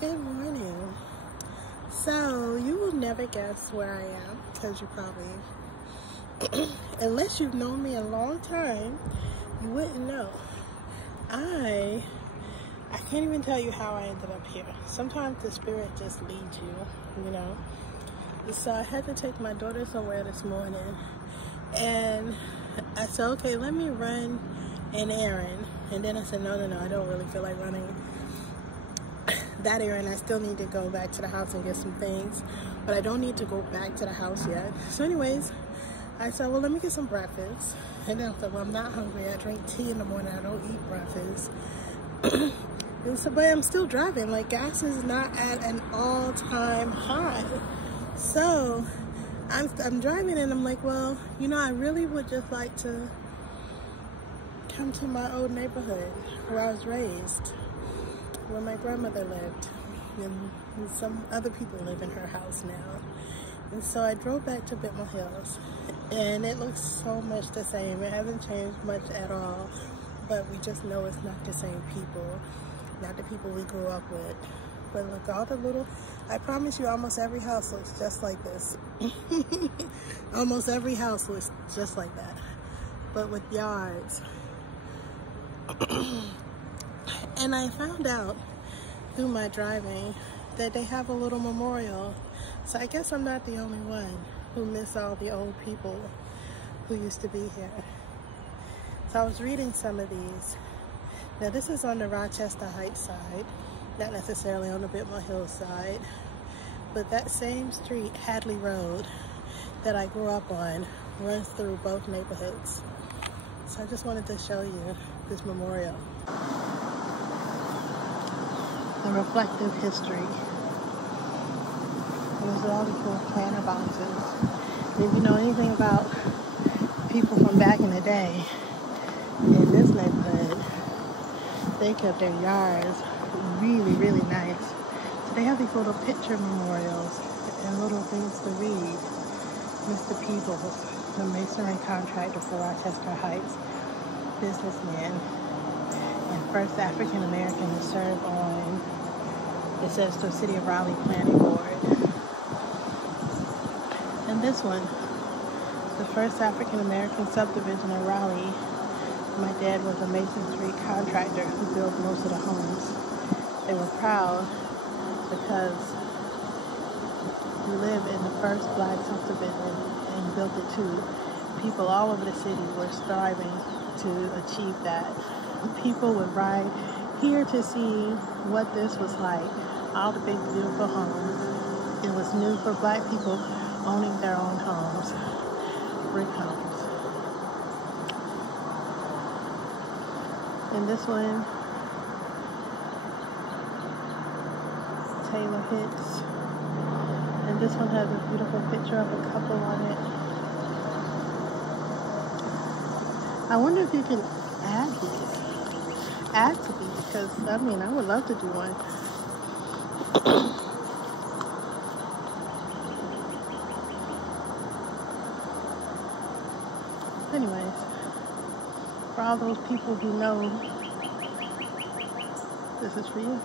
Good morning. So you will never guess where I am because you probably, unless you've known me a long time, you wouldn't know. I can't even tell you how I ended up here. Sometimes the spirit just leads you, you know. So I had to take my daughter somewhere this morning, and I said, okay, let me run an errand. And then I said, no, I don't really feel like running that errand. I still need to go back to the house and get some things, but I don't need to go back to the house yet. So anyways, I said, well, let me get some breakfast. And then I said, well, I'm not hungry. I drink tea in the morning. I don't eat breakfast. And so, but I'm still driving. Like, gas is not at an all-time high. So I'm driving, and I'm like, well, you know, I really would just like to come to my old neighborhood where I was raised, where my grandmother lived, and some other people live in her house now. And so I drove back to Bittmore Hills, and it looks so much the same. It hasn't changed much at all, but we just know it's not the same people, not the people we grew up with. But look, all the little, I promise you, almost every house looks just like this. Almost every house looks just like that, but with yards. And I found out through my driving that they have a little memorial. So I guess I'm not the only one who miss all the old people who used to be here. So I was reading some of these. Now this is on the Rochester Heights side, not necessarily on the Bittmore Hills side, but that same street, Hadley Road, that I grew up on, runs through both neighborhoods. So I just wanted to show you this memorial. The reflective history. There's all these little planter boxes. And if you know anything about people from back in the day, in this neighborhood, they kept their yards really, really nice. So they have these little picture memorials and little things to read. Mr. Peebles, the masonry contractor for Rochester Heights, businessman, and first African American to serve on, it says, the City of Raleigh Planning Board. And this one, the first African American subdivision in Raleigh. My dad was a masonry contractor who built most of the homes. They were proud because we lived in the first black subdivision and built it too. People all over the city were striving to achieve that. People would ride here to see what this was like. All the big, beautiful homes. It was new for black people owning their own homes, brick homes. And this one, Taylor Hicks. And this one has a beautiful picture of a couple on it. I wonder if you can add to these, because I mean, I would love to do one. Anyways, for all those people who know, this is for you.